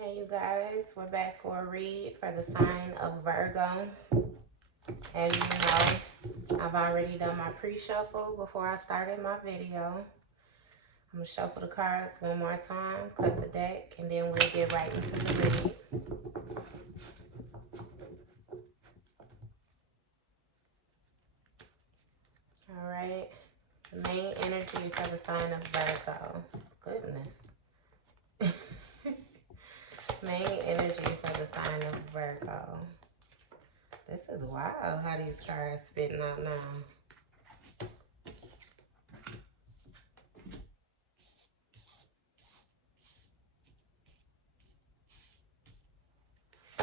Hey you guys, we're back for a read for the sign of Virgo. As you know, I've already done my pre-shuffle before I started my video. I'm going to shuffle the cards one more time, cut the deck, and then we'll get right into the read. Alright, main energy for the sign of Virgo. Goodness. Main energy for the sign of Virgo. This is wild how these cards spitting out now.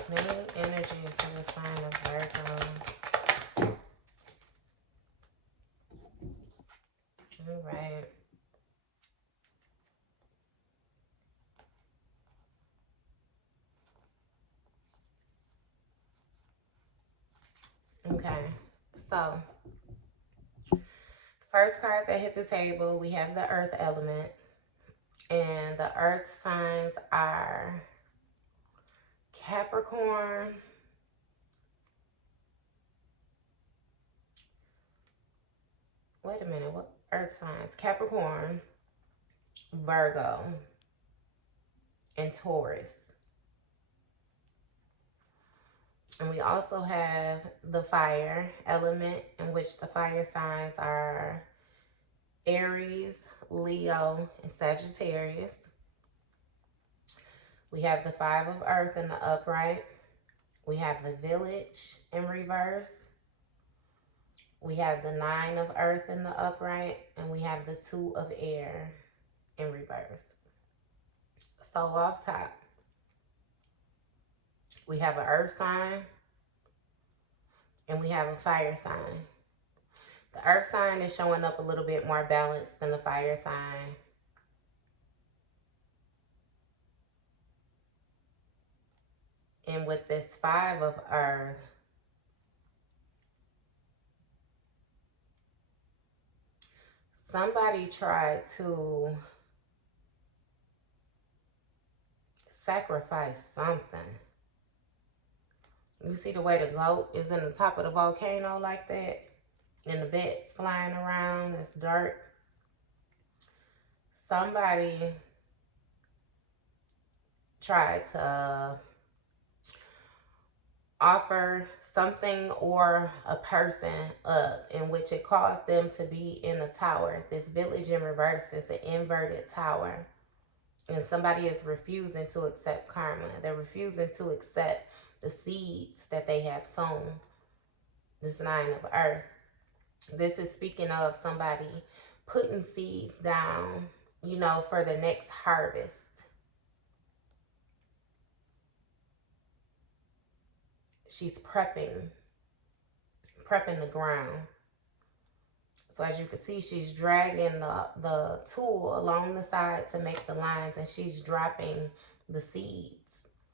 Main energy for the sign of Virgo. All right. Okay. So, the first card that hit the table, we have the earth element. And the earth signs are Capricorn, wait a minute, what earth signs? Capricorn, Virgo, and Taurus. And we also have the fire element, in which the fire signs are Aries, Leo, and Sagittarius. We have the five of earth in the upright. We have the village in reverse. We have the nine of earth in the upright. And we have the two of air in reverse. So off top, we have an earth sign and we have a fire sign. The earth sign is showing up a little bit more balanced than the fire sign. And with this five of earth, somebody tried to sacrifice something. You see the way the goat is in the top of the volcano like that? And the beds flying around, it's dirt. Somebody tried to offer something or a person up, in which it caused them to be in a tower. This village in reverse is an inverted tower. And somebody is refusing to accept karma. They're refusing to accept the seeds that they have sown. This nine of earth. This is speaking of somebody putting seeds down, you know, for the next harvest. She's prepping the ground. So as you can see, she's dragging the tool along the side to make the lines, and she's dropping the seeds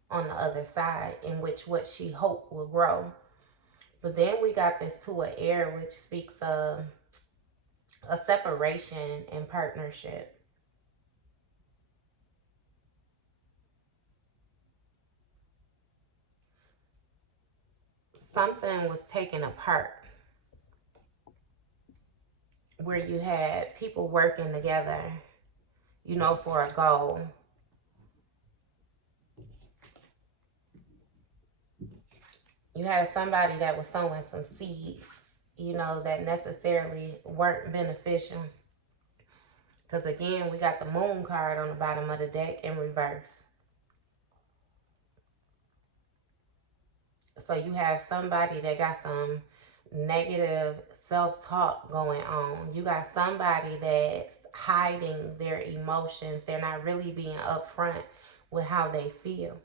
on the other side, in which what she hoped will grow. But then we got this two of air, which speaks of a separation and partnership. Something was taken apart where you had people working together, you know, for a goal. You had somebody that was sowing some seeds, you know, that necessarily weren't beneficial. Because again, we got the moon card on the bottom of the deck in reverse. So you have somebody that got some negative self-talk going on. You got somebody that's hiding their emotions. They're not really being upfront with how they feel.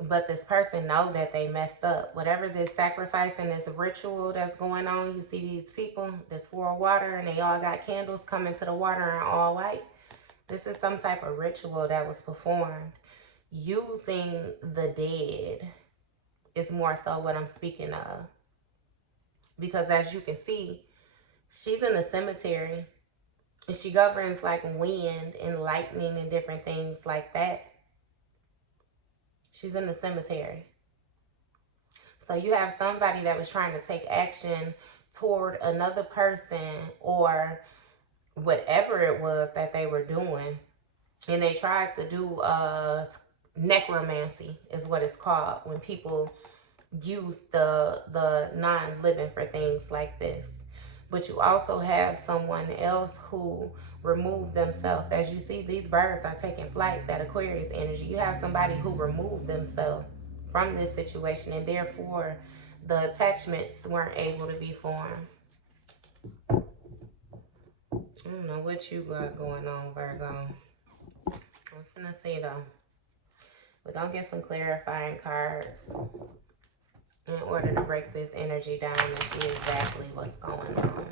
But this person know that they messed up. Whatever this sacrifice and this ritual that's going on, you see these people, this four of water, and they all got candles coming to the water in all white. This is some type of ritual that was performed using the dead is more so what I'm speaking of. Because as you can see, she's in the cemetery She governs like wind and lightning and different things like that. She's in the cemetery. So you have somebody that was trying to take action toward another person or whatever it was that they were doing. And they tried to do necromancy is what it's called, when people use the non-living for things like this. But you also have someone else who removed themselves. As you see, these birds are taking flight, that Aquarius energy. You have somebody who removed themselves from this situation, and therefore the attachments weren't able to be formed. I don't know what you got going on, Virgo. I'm finna see though. We're gonna get some clarifying cards in order to break this energy down and see exactly what's going on.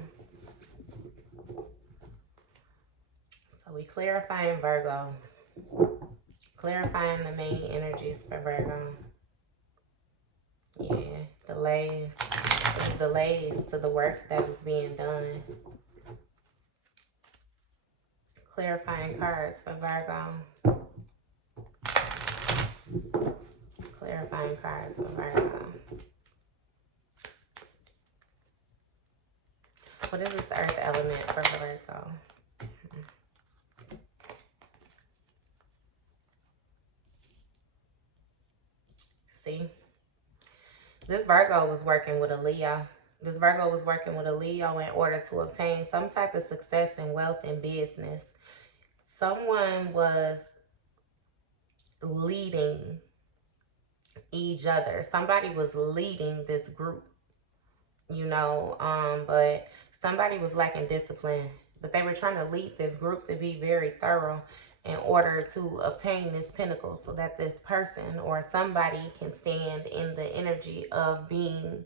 So we clarifying Virgo. Clarifying the main energies for Virgo. Yeah, delays. There's delays to the work that was being done. Clarifying cards for Virgo. Clarifying cards for Virgo. What is this earth element for Virgo? See? This Virgo was working with a Leo. This Virgo was working with a Leo in order to obtain some type of success in wealth and business. Someone was leading each other. Somebody was leading this group, you know, but somebody was lacking discipline. But they were trying to lead this group to be very thorough in order to obtain this pinnacle, so that this person or somebody can stand in the energy of being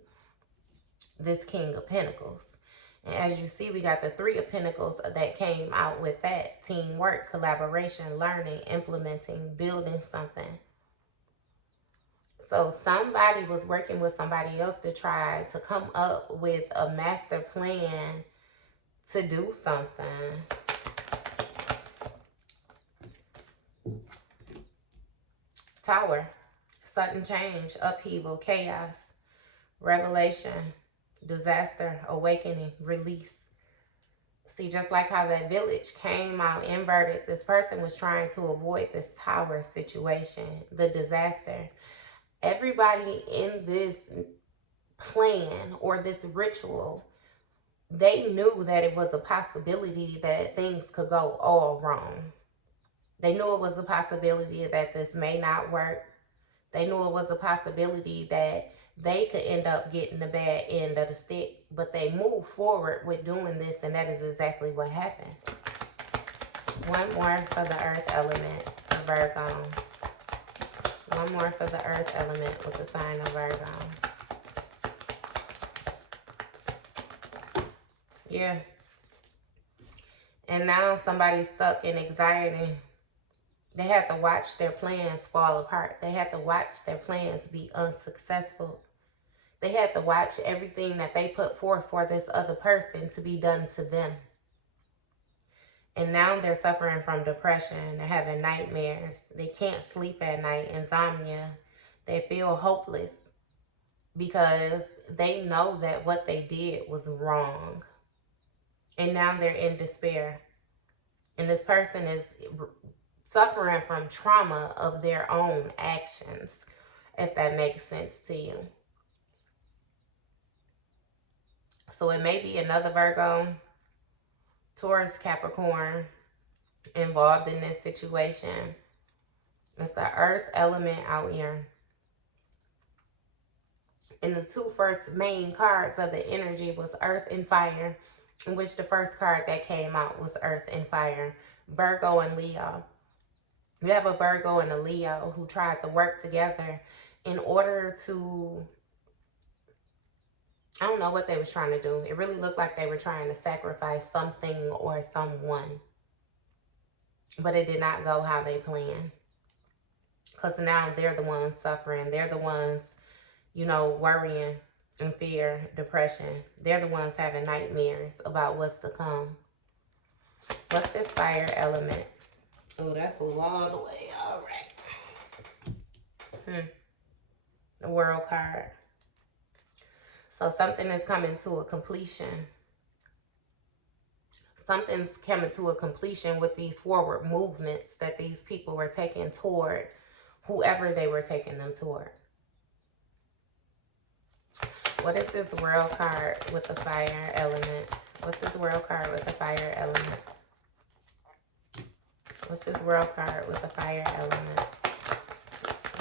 this King of Pentacles. And as you see, we got the Three of Pentacles that came out with that. Teamwork, collaboration, learning, implementing, building something. So somebody was working with somebody else to try to come up with a master plan to do something. Tower, sudden change, upheaval, chaos, revelation, disaster, awakening, release. See, just like how that village came out inverted, this person was trying to avoid this tower situation, the disaster. Everybody in this plan or this ritual, they knew that it was a possibility that things could go all wrong. They knew it was a possibility that this may not work. They knew it was a possibility that they could end up getting the bad end of the stick. But they moved forward with doing this, and that is exactly what happened. One more for the earth element of Virgo. One more for the earth element with the sign of Virgo. Yeah. And now somebody's stuck in anxiety. They had to watch their plans fall apart. They had to watch their plans be unsuccessful. They had to watch everything that they put forth for this other person to be done to them. And now they're suffering from depression. They're having nightmares. They can't sleep at night, insomnia. They feel hopeless because they know that what they did was wrong. And now they're in despair. And this person is suffering from trauma of their own actions, if that makes sense to you. So it may be another Virgo, Taurus, Capricorn involved in this situation. It's the earth element out here. And the two first main cards of the energy was earth and fire, in which the first card that came out was earth and fire. Virgo and Leo. You have a Virgo and a Leo who tried to work together in order to, I don't know what they was trying to do. It really looked like they were trying to sacrifice something or someone. But it did not go how they planned. Because now they're the ones suffering. They're the ones, you know, worrying and fear, depression. They're the ones having nightmares about what's to come. What's this fire element? Oh, that flew all the way. All right. The world card. So something is coming to a completion. Something's coming to a completion with these forward movements that these people were taking toward whoever they were taking them toward. What is this world card with the fire element? What's this world card with the fire element? What's this world card with the fire element?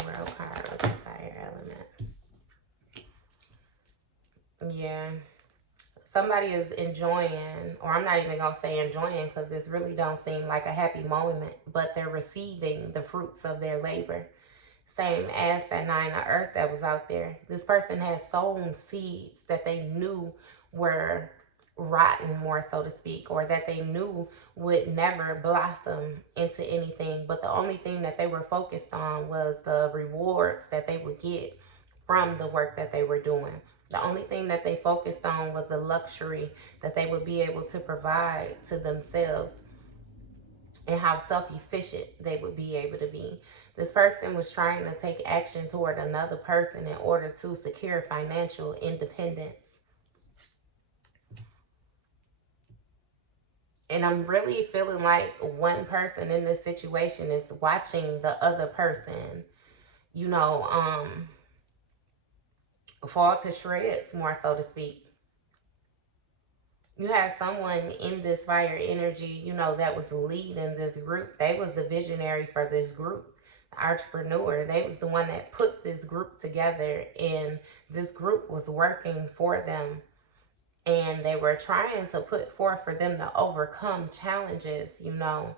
World card with the fire element. Yeah. Somebody is enjoying, or I'm not even going to say enjoying because this really don't seem like a happy moment, but they're receiving the fruits of their labor. Same as that 9 of Earth that was out there. This person has sown seeds that they knew were rotten, more so to speak, or that they knew would never blossom into anything. But the only thing that they were focused on was the rewards that they would get from the work that they were doing. The only thing that they focused on was the luxury that they would be able to provide to themselves and how self-efficient they would be able to be. This person was trying to take action toward another person in order to secure financial independence. And I'm really feeling like one person in this situation is watching the other person, you know, fall to shreds, more so to speak. You had someone in this fire energy, you know, that was leading this group. They was the visionary for this group, the entrepreneur. They was the one that put this group together, and this group was working for them. And they were trying to put forth for them to overcome challenges, you know,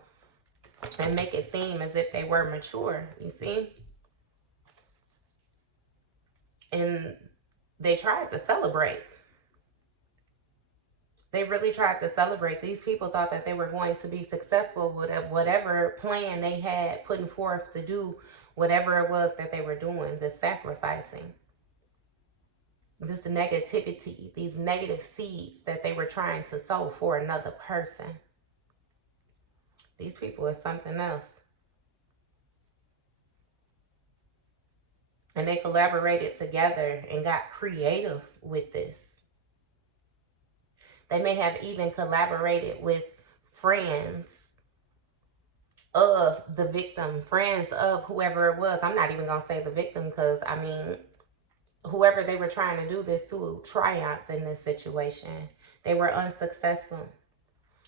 and make it seem as if they were mature, you see? And they tried to celebrate. They really tried to celebrate. These people thought that they were going to be successful with whatever plan they had putting forth to do whatever it was that they were doing, the sacrificing. This negativity, these negative seeds that they were trying to sow for another person. These people are something else. And they collaborated together and got creative with this. They may have even collaborated with friends of the victim, friends of whoever it was. I'm not even going to say the victim because, I mean, whoever they were trying to do this to triumphed in this situation. They were unsuccessful.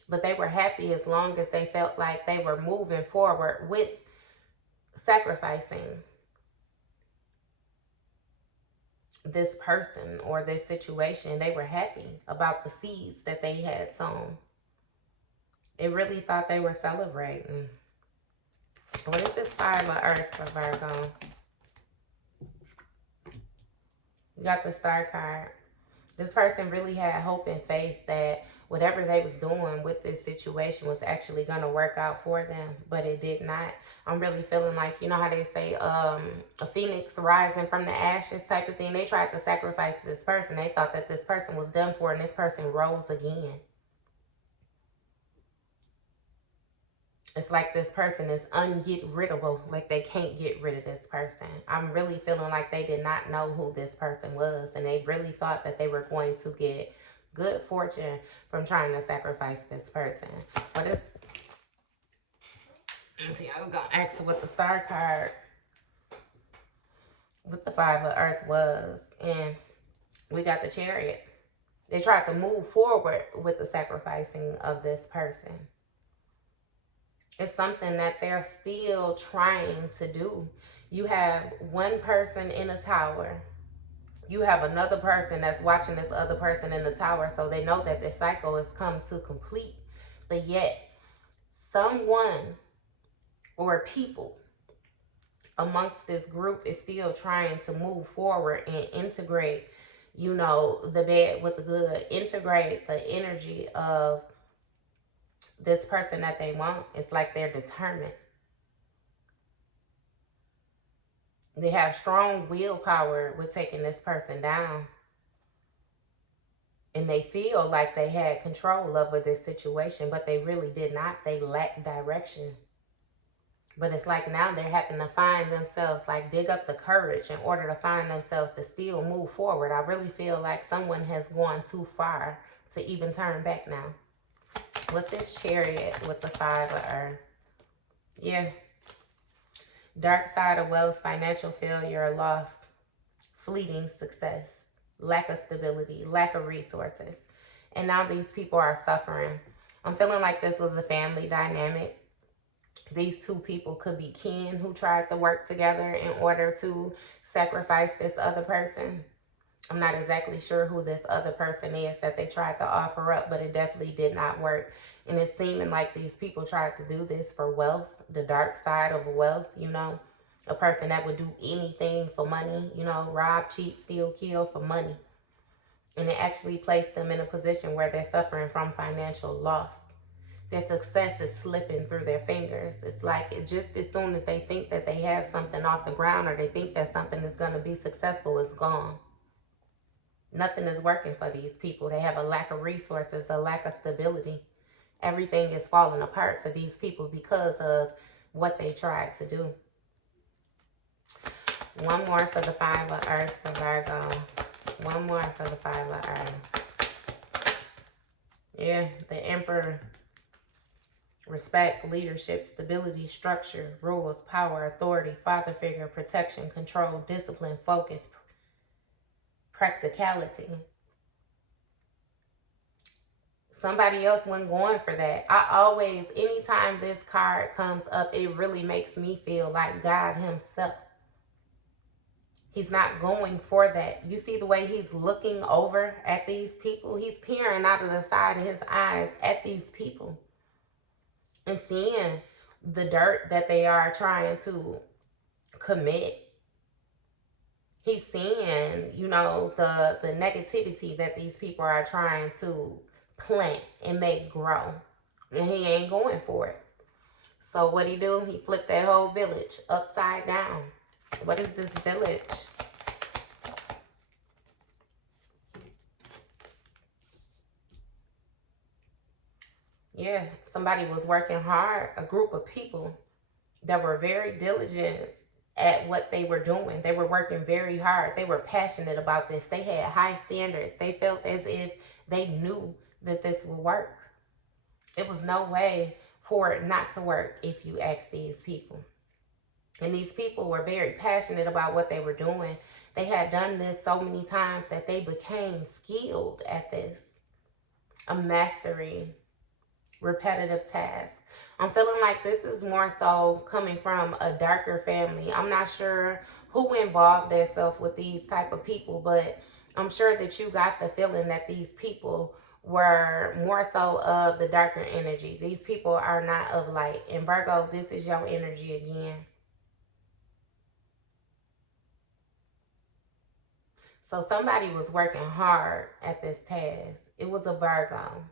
But they were happy as long as they felt like they were moving forward with sacrificing this person or this situation. They were happy about the seeds that they had sown. They really thought they were celebrating. What is this 5 of Earth for Virgo? You got the Star card. This person really had hope and faith that whatever they was doing with this situation was actually going to work out for them, but it did not. I'm really feeling like, you know how they say a phoenix rising from the ashes type of thing. They tried to sacrifice this person. They thought that this person was done for, and this person rose again. It's like this person is unget-riddable, like they can't get rid of this person. I'm really feeling like they did not know who this person was, and they really thought that they were going to get good fortune from trying to sacrifice this person. But it's, let's see, I was going to ask what the Star card with the 5 of Earth was, and we got the Chariot. They tried to move forward with the sacrificing of this person. It's something that they're still trying to do. You have one person in a tower. You have another person that's watching this other person in the tower. So they know that this cycle has come to complete. But yet, someone or people amongst this group is still trying to move forward and integrate, you know, the bad with the good. Integrate the energy of this person that they want. It's like they're determined. They have strong willpower with taking this person down. And they feel like they had control over this situation, but they really did not. They lacked direction. But it's like now they're having to find themselves, like dig up the courage in order to find themselves to still move forward. I really feel like someone has gone too far to even turn back now. What's this Chariot with the 5 of Earth? Yeah. Dark side of wealth, financial failure, loss, fleeting success, lack of stability, lack of resources. And now these people are suffering. I'm feeling like this was a family dynamic. These two people could be kin who tried to work together in order to sacrifice this other person. I'm not exactly sure who this other person is that they tried to offer up, but it definitely did not work. And it's seeming like these people tried to do this for wealth, the dark side of wealth, you know. A person that would do anything for money, you know, rob, cheat, steal, kill for money. And it actually placed them in a position where they're suffering from financial loss. Their success is slipping through their fingers. It's like it just as soon as they think that they have something off the ground or they think that something is going to be successful, it's gone. Nothing is working for these people. They have a lack of resources, a lack of stability. Everything is falling apart for these people because of what they tried to do. One more for the 5 of Earth for Virgo. One more for the 5 of Earth. Yeah, the Emperor. Respect, leadership, stability, structure, rules, power, authority, father figure, protection, control, discipline, focus, practicality. Somebody else wasn't going for that. Anytime this card comes up, it really makes me feel like God himself. He's not going for that. You see the way he's looking over at these people? He's peering out of the side of his eyes at these people and seeing the dirt that they are trying to commit. He's seeing, you know, the negativity that these people are trying to plant and make grow. And he ain't going for it. So what he do? He flipped that whole village upside down. What is this village? Yeah, somebody was working hard, a group of people that were very diligent at what they were doing. They were working very hard. They were passionate about this. They had high standards. They felt as if they knew that this would work. It was no way for it not to work if you ask these people. And these people were very passionate about what they were doing. They had done this so many times that they became skilled at this. A mastery, repetitive task. I'm feeling like this is more so coming from a darker family. I'm not sure who involved themselves with these type of people, but I'm sure that you got the feeling that these people were more so of the darker energy. These people are not of light. And Virgo, this is your energy again. So somebody was working hard at this task. It was a Virgo.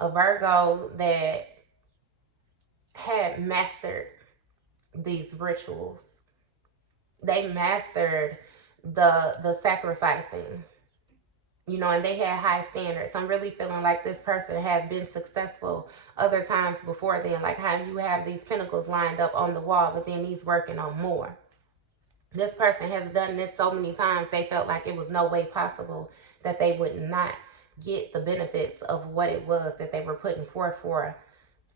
A Virgo that had mastered these rituals. They mastered the sacrificing, you know, and they had high standards. I'm really feeling like this person had been successful other times before then, like how you have these pinnacles lined up on the wall, but then he's working on more. This person has done this so many times, they felt like it was no way possible that they would not get the benefits of what it was that they were putting forth for,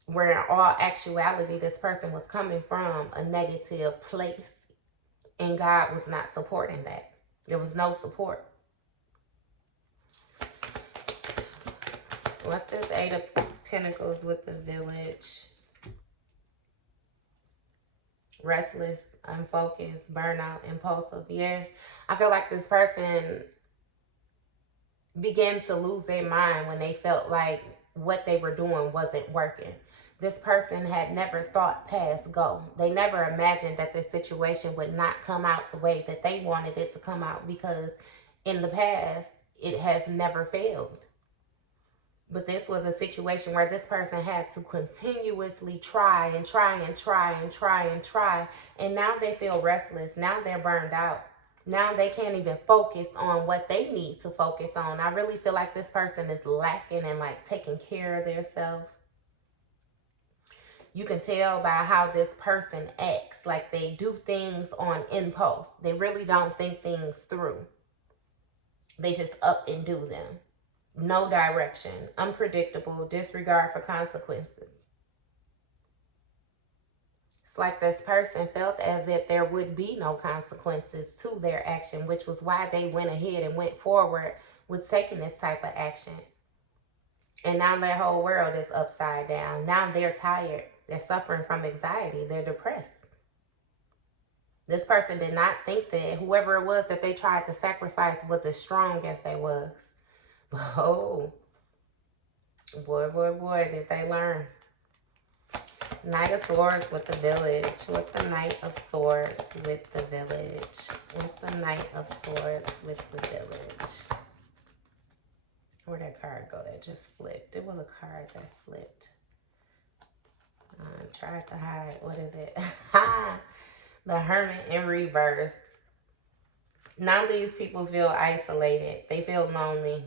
where in all actuality this person was coming from a negative place and God was not supporting that. There was no support. What's this 8 of Pentacles with the Village? Restless, unfocused, burnout, impulsive. Yeah, I feel like this person began to lose their mind when they felt like what they were doing wasn't working. This person had never thought past go. They never imagined that this situation would not come out the way that they wanted it to come out, because in the past, it has never failed. But this was a situation where this person had to continuously try and try and try and try and try. And now they feel restless. Now they're burned out. Now they can't even focus on what they need to focus on. I really feel like this person is lacking in like taking care of themselves. You can tell by how this person acts. Like they do things on impulse. They really don't think things through. They just up and do them. No direction. Unpredictable. Disregard for consequences. It's like this person felt as if there would be no consequences to their action, which was why they went ahead and went forward with taking this type of action. And now their whole world is upside down. Now they're tired. They're suffering from anxiety. They're depressed. This person did not think that whoever it was that they tried to sacrifice was as strong as they was. Oh, boy, did they learn. Knight of Swords with the Village. What's the Knight of Swords with the Village? What's the Knight of Swords with the Village? Where'd that card go that just flipped? It was a card that flipped. Tried to hide. What is it? The Hermit in reverse. Now these people feel isolated. They feel lonely.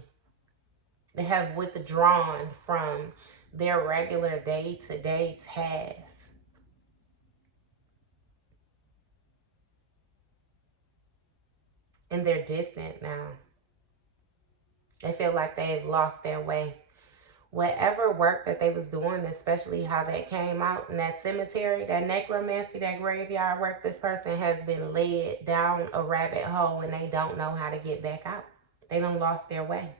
They have withdrawn from their regular day-to-day tasks. And they're distant now. They feel like they've lost their way. Whatever work that they was doing, especially how that came out in that cemetery, that necromancy, that graveyard work, this person has been led down a rabbit hole and they don't know how to get back out. They done lost their way.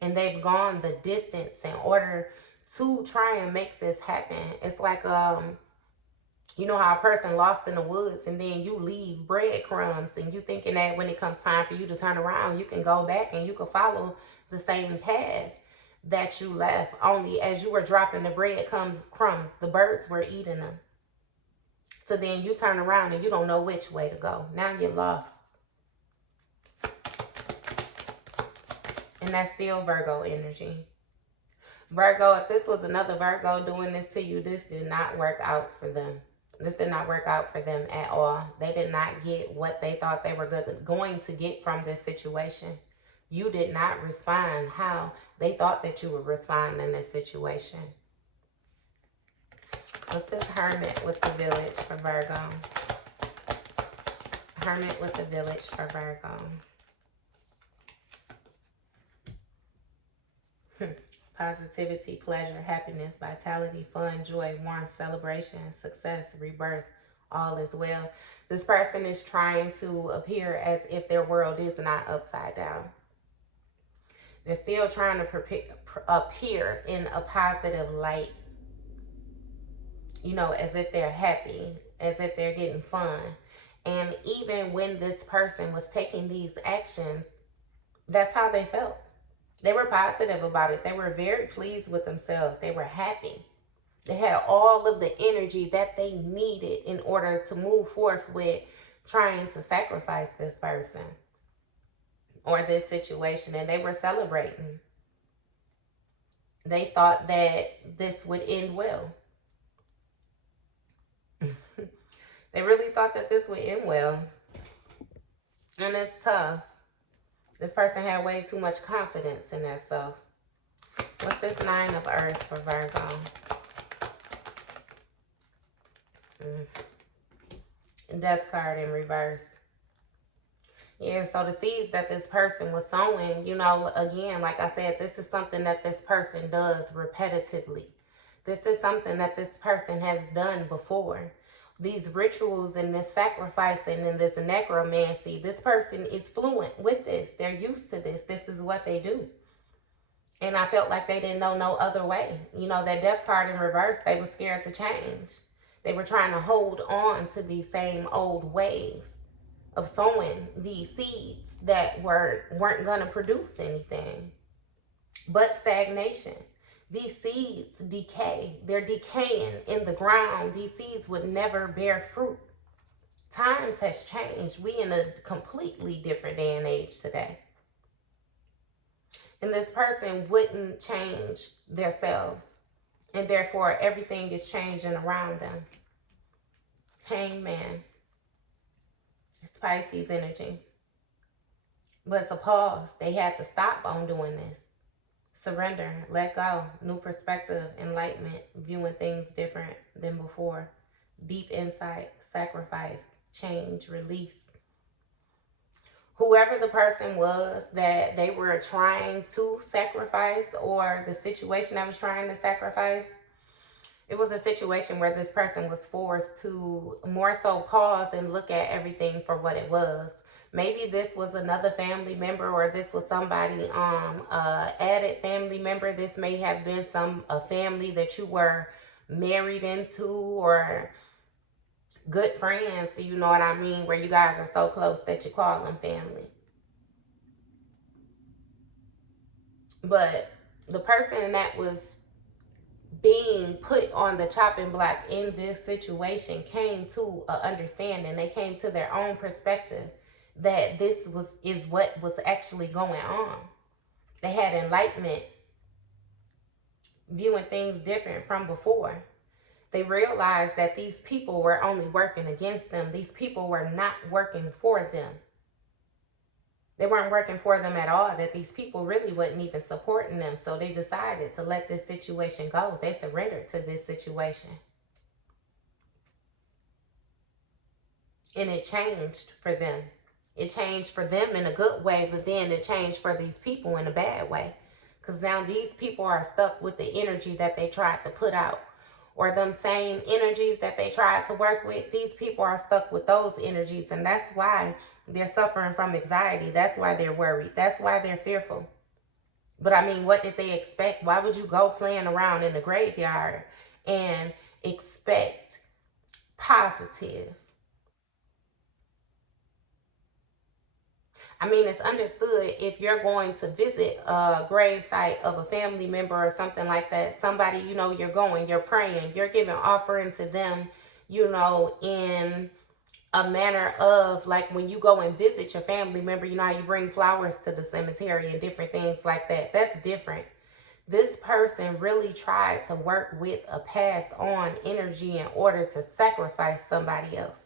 And they've gone the distance in order to try and make this happen. It's like, you know how a person lost in the woods and then you leave breadcrumbs and you thinking that when it comes time for you to turn around, you can go back and you can follow the same path that you left. Only as you were dropping the breadcrumbs, the birds were eating them. So then you turn around and you don't know which way to go. Now you're lost. And that's still Virgo energy. Virgo, if this was another Virgo doing this to you, this did not work out for them. This did not work out for them at all. They did not get what they thought they were going to get from this situation. You did not respond how they thought that you would respond in this situation. What's this Hermit with the Village for Virgo? Hermit with the Village for Virgo. Positivity, pleasure, happiness, vitality, fun, joy, warmth, celebration, success, rebirth, all is well. This person is trying to appear as if their world is not upside down. They're still trying to appear in a positive light. You know, as if they're happy, as if they're getting fun. And even when this person was taking these actions, that's how they felt. They were positive about it. They were very pleased with themselves. They were happy. They had all of the energy that they needed in order to move forth with trying to sacrifice this person or this situation. And they were celebrating. They thought that this would end well. They really thought that this would end well. And it's tough. This person had way too much confidence in themselves. What's this Nine of Earth for Virgo? Death card in reverse. Yeah, so the seeds that this person was sowing, you know, again, like I said, this is something that this person does repetitively. This is something that this person has done before. These rituals and this sacrificing and this necromancy, this person is fluent with this. They're used to this. This is what they do. And I felt like they didn't know no other way. You know, that death card in reverse, they were scared to change. They were trying to hold on to these same old ways of sowing these seeds that weren't going to produce anything but stagnation. These seeds decay. They're decaying in the ground. These seeds would never bear fruit. Times has changed. We in a completely different day and age today. And this person wouldn't change themselves. And therefore, everything is changing around them. Hangman. It's Pisces energy. But it's a pause. They had to stop on doing this. Surrender, let go, new perspective, enlightenment, viewing things different than before. Deep insight, sacrifice, change, release. Whoever the person was that they were trying to sacrifice, or the situation that was trying to sacrifice, it was a situation where this person was forced to more so pause and look at everything for what it was. Maybe this was another family member, or this was somebody added family member. This may have been a family that you were married into, or good friends, you know what I mean, where you guys are so close that you call them family. But the person that was being put on the chopping block in this situation came to an understanding. They came to their own perspective that this is what was actually going on. They had enlightenment, viewing things different from before. They realized that these people were only working against them. These people were not working for them. They weren't working for them at all, that these people really wasn't even supporting them. So they decided to let this situation go. They surrendered to this situation. And it changed for them. It changed for them in a good way, but then it changed for these people in a bad way. Because now these people are stuck with the energy that they tried to put out. Or them same energies that they tried to work with, these people are stuck with those energies. And that's why they're suffering from anxiety. That's why they're worried. That's why they're fearful. But I mean, what did they expect? Why would you go playing around in the graveyard and expect positive? I mean, it's understood if you're going to visit a grave site of a family member or something like that, somebody, you know, you're praying, you're giving offering to them, you know, in a manner of like when you go and visit your family member, you know how you bring flowers to the cemetery and different things like that. That's different. This person really tried to work with a passed on energy in order to sacrifice somebody else.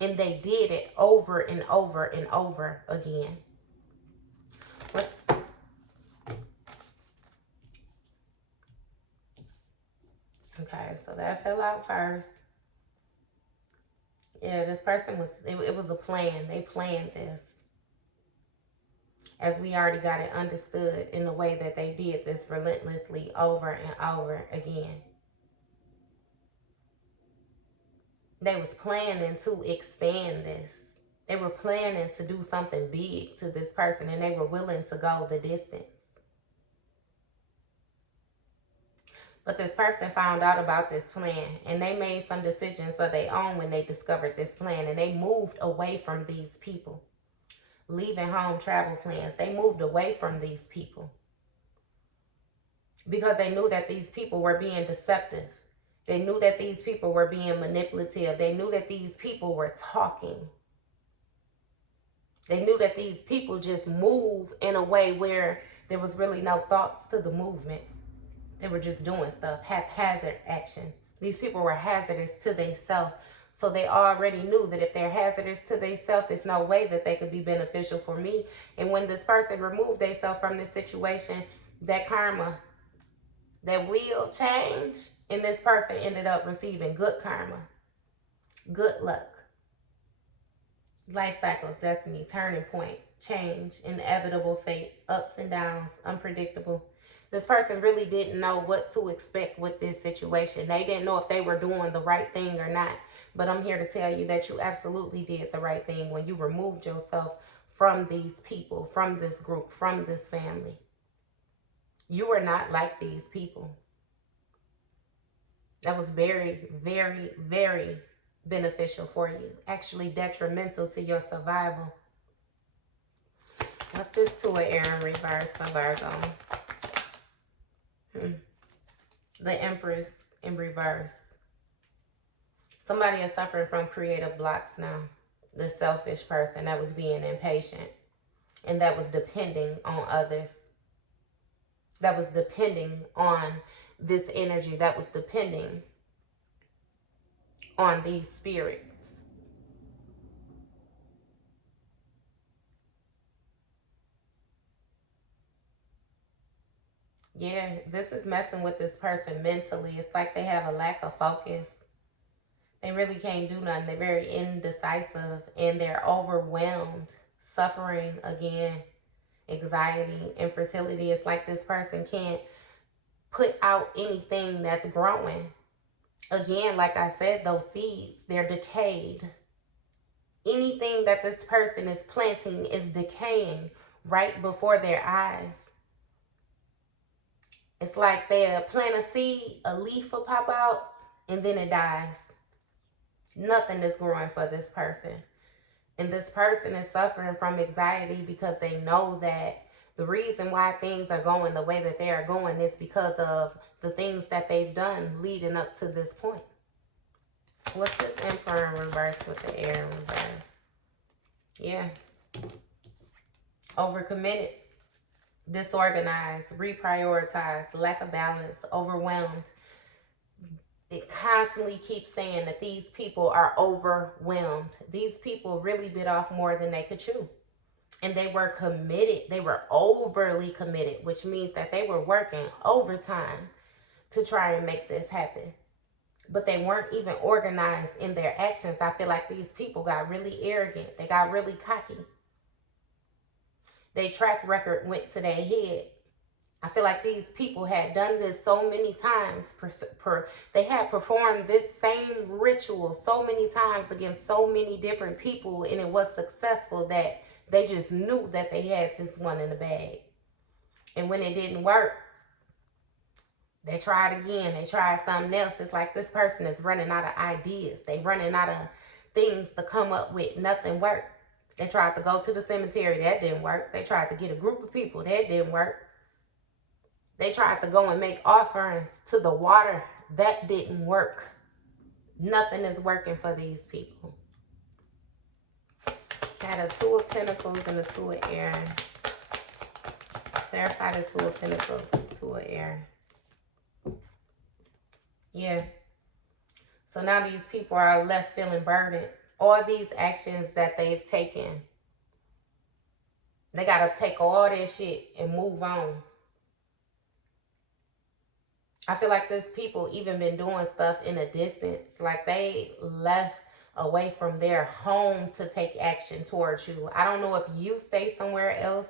And they did it over and over and over again. Okay, so that fell out first. Yeah, this person it was a plan. They planned this. As we already got it understood in the way that they did this relentlessly over and over again. They was planning to expand this. They were planning to do something big to this person, and they were willing to go the distance. But this person found out about this plan, and they made some decisions of their own when they discovered this plan, and they moved away from these people. Leaving home travel plans. They moved away from these people because they knew that these people were being deceptive. They knew that these people were being manipulative. They knew that these people were talking. They knew that these people just move in a way where there was really no thoughts to the movement. They were just doing stuff, haphazard action. These people were hazardous to themselves. So they already knew that if they're hazardous to themselves, it's no way that they could be beneficial for me. And when this person removed themselves from this situation, that karma, that wheel changed, and this person ended up receiving good karma, good luck, life cycles, destiny, turning point, change, inevitable fate, ups and downs, unpredictable. This person really didn't know what to expect with this situation. They didn't know if they were doing the right thing or not. But I'm here to tell you that you absolutely did the right thing when you removed yourself from these people, from this group, from this family. You are not like these people. That was very, very, very beneficial for you. Actually detrimental to your survival. What's this Two of Air in reverse for Virgo? The Empress in reverse. Somebody is suffering from creative blocks now. The selfish person that was being impatient and that was depending on others. That was depending on this energy. That was depending on these spirits. Yeah, this is messing with this person mentally. It's like they have a lack of focus. They really can't do nothing. They're very indecisive and they're overwhelmed, suffering again, anxiety, infertility. It's like this person can't put out anything that's growing. Again, like I said, those seeds, they're decayed. Anything that this person is planting is decaying right before their eyes. It's like they plant a seed, a leaf will pop out, and then it dies. Nothing is growing for this person. And this person is suffering from anxiety because they know that the reason why things are going the way that they are going is because of the things that they've done leading up to this point. What's this Emperor in reverse with the Air in reverse? Yeah. Overcommitted, disorganized, reprioritized, lack of balance, overwhelmed. It constantly keeps saying that these people are overwhelmed. These people really bit off more than they could chew. And they were committed. They were overly committed, which means that they were working overtime to try and make this happen. But they weren't even organized in their actions. I feel like these people got really arrogant. They got really cocky. Their track record went to their head. I feel like these people had done this so many times. They had performed this same ritual so many times against so many different people, and it was successful that they just knew that they had this one in the bag. And when it didn't work, they tried again. They tried something else. It's like this person is running out of ideas. They running out of things to come up with. Nothing worked. They tried to go to the cemetery. That didn't work. They tried to get a group of people. That didn't work. They tried to go and make offerings to the water. That didn't work. Nothing is working for these people. Had a Two of Pentacles and a Two of Air. Clarify the Two of Pentacles and Two of Air. Yeah. So now these people are left feeling burdened. All these actions that they've taken, they got to take all their shit and move on. I feel like these people even been doing stuff in a distance. Like they left away from their home to take action towards you. I don't know if you stay somewhere else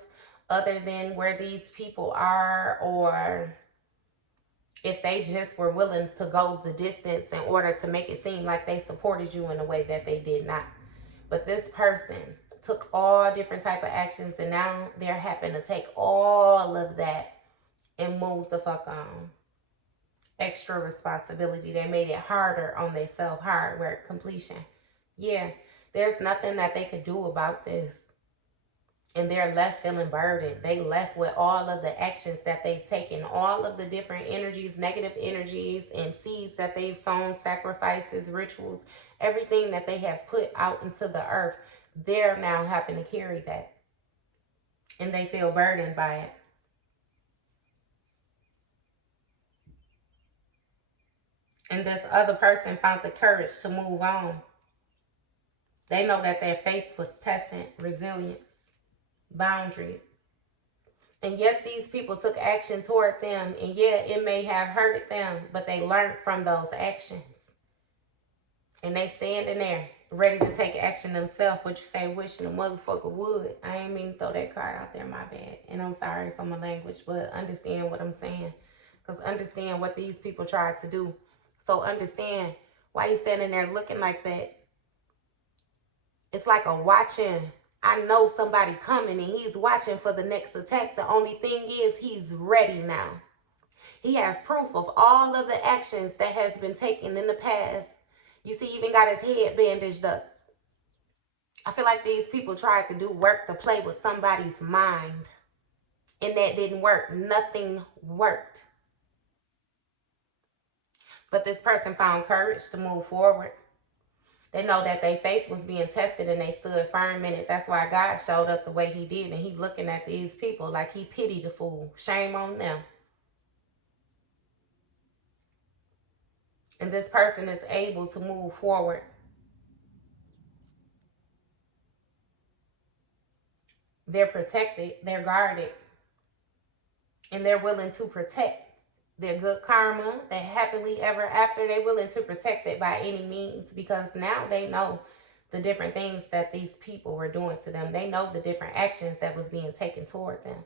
other than where these people are, or if they just were willing to go the distance in order to make it seem like they supported you in a way that they did not. But this person took all different type of actions, and now they're having to take all of that and move the fuck on. Extra responsibility. They made it harder on themselves. Hard work, completion. Yeah, there's nothing that they could do about this. And they're left feeling burdened. They left with all of the actions that they've taken, all of the different energies, negative energies, and seeds that they've sown, sacrifices, rituals, everything that they have put out into the earth. They're now having to carry that. And they feel burdened by it. And this other person found the courage to move on. They know that their faith was tested, resilience, boundaries. And yes, these people took action toward them. And yeah, it may have hurted them, but they learned from those actions. And they standing there, ready to take action themselves. What you say, wishing a motherfucker would. I ain't mean to throw that card out there, my bad. And I'm sorry for my language, but understand what I'm saying. Because understand what these people tried to do. So understand why you standing there looking like that. It's like a watching. I know somebody coming and he's watching for the next attack. The only thing is he's ready now. He has proof of all of the actions that has been taken in the past. You see, he even got his head bandaged up. I feel like these people tried to do work to play with somebody's mind. And that didn't work. Nothing worked. But this person found courage to move forward. They know that their faith was being tested and they stood firm in it. That's why God showed up the way he did. And he looking at these people like he pitied the fool. Shame on them. And this person is able to move forward. They're protected. They're guarded. And they're willing to protect their good karma, their happily ever after. They're willing to protect it by any means, because now they know the different things that these people were doing to them. They know the different actions that was being taken toward them.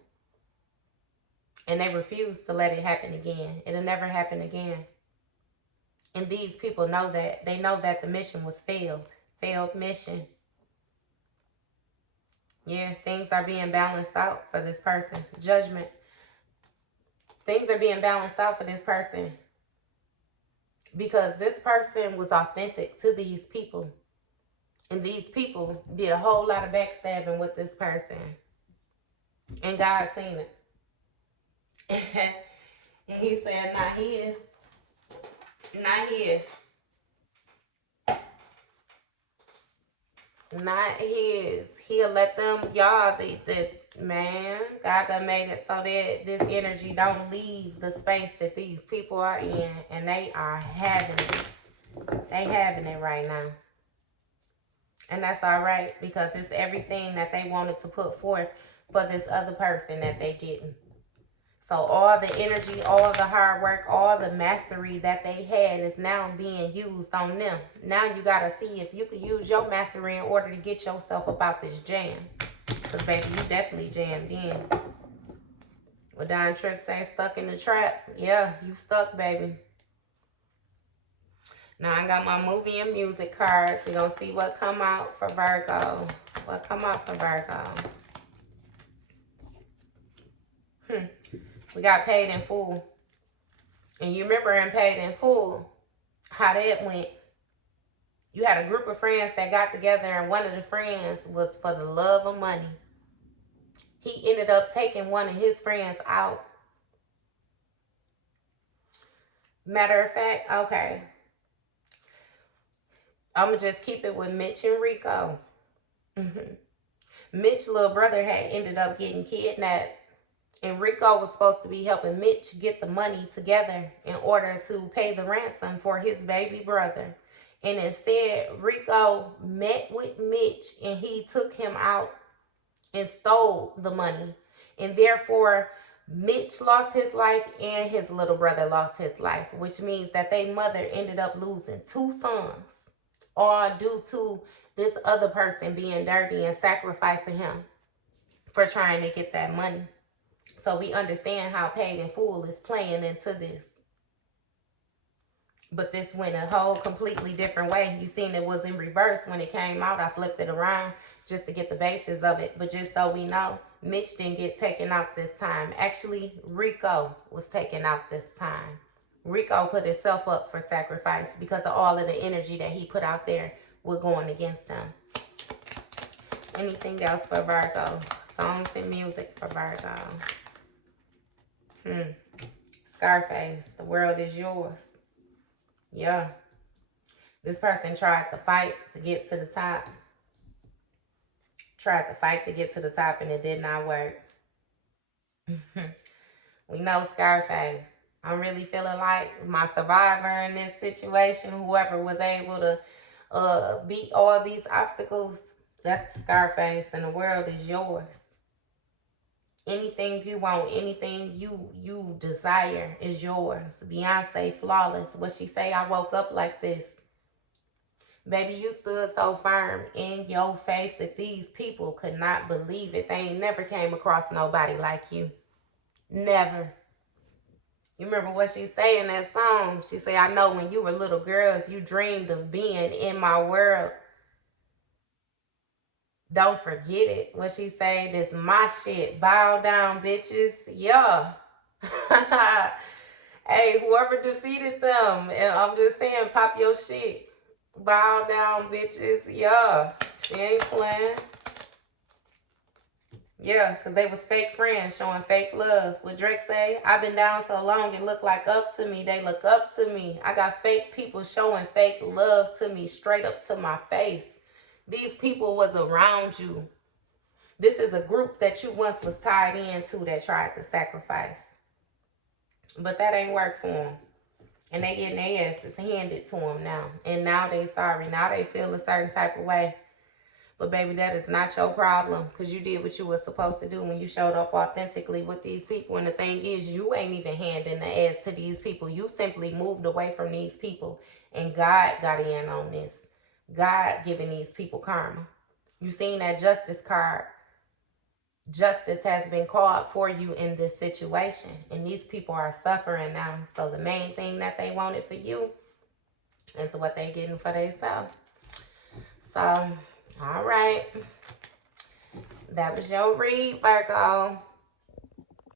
And they refuse to let it happen again. It'll never happen again. And these people know that. They know that the mission was failed. Failed mission. Yeah, things are being balanced out for this person. Judgment. Things are being balanced out for this person. Because this person was authentic to these people. And these people did a whole lot of backstabbing with this person. And God seen it. And he said, not his. Not his. Not his. He'll let them, y'all, man, God done made it so that this energy don't leave the space that these people are in. And they are having it. They having it right now. And that's all right, because it's everything that they wanted to put forth for this other person that they getting. So all the energy, all the hard work, all the mastery that they had is now being used on them. Now you got to see if you could use your mastery in order to get yourself about this jam. Because, baby, you definitely jammed in. What Don Tripp say, stuck in the trap. Yeah, you stuck, baby. Now I got my movie and music cards. We're going to see what come out for Virgo. What come out for Virgo. We got Paid in Full. And you remember in Paid in Full, how that went. You had a group of friends that got together, and one of the friends was for the love of money. He ended up taking one of his friends out. Matter of fact, okay. I'm going to just keep it with Mitch and Rico. Mitch's little brother had ended up getting kidnapped. And Rico was supposed to be helping Mitch get the money together in order to pay the ransom for his baby brother. And instead, Rico met with Mitch and he took him out and stole the money. And therefore, Mitch lost his life and his little brother lost his life, which means that their mother ended up losing 2 sons, all due to this other person being dirty and sacrificing him for trying to get that money. So we understand how Paid in Full is playing into this. But this went a whole completely different way. You seen it was in reverse when it came out. I flipped it around just to get the basis of it. But just so we know, Mitch didn't get taken out this time. Actually, Rico was taken out this time. Rico put himself up for sacrifice because of all of the energy that he put out there was going against him. Anything else for Virgo? Songs and music for Virgo. Scarface, the world is yours. Yeah. This person tried to fight to get to the top. Tried to fight to get to the top and it did not work. We know Scarface. I'm really feeling like my survivor in this situation, whoever was able to beat all these obstacles, that's Scarface, and the world is yours. Anything you want, anything you desire is yours. Beyonce, Flawless. What she say, I woke up like this. Baby, you stood so firm in your faith that these people could not believe it. They ain't never came across nobody like you. Never. You remember what she say in that song? She say, I know when you were little girls, you dreamed of being in my world. Don't forget it. What she say, this my shit. Bow down, bitches. Yeah. Hey, whoever defeated them, and I'm just saying, pop your shit. Bow down, bitches. Yeah. She ain't playing. Yeah, because they was fake friends showing fake love. What Drake say, I've been down so long, it look like up to me. They look up to me. I got fake people showing fake love to me, straight up to my face. These people was around you. This is a group that you once was tied into that tried to sacrifice. But that ain't work for them. And they getting their asses handed to them now. And now they sorry. Now they feel a certain type of way. But baby, that is not your problem, because you did what you were supposed to do when you showed up authentically with these people. And the thing is, you ain't even handing the ass to these people. You simply moved away from these people, and God got in on this. God giving these people karma. You seen that justice card. Justice has been called for you in this situation, and these people are suffering now. So the main thing that they wanted for you is what they getting for themselves. So, all right. That was your read, Virgo.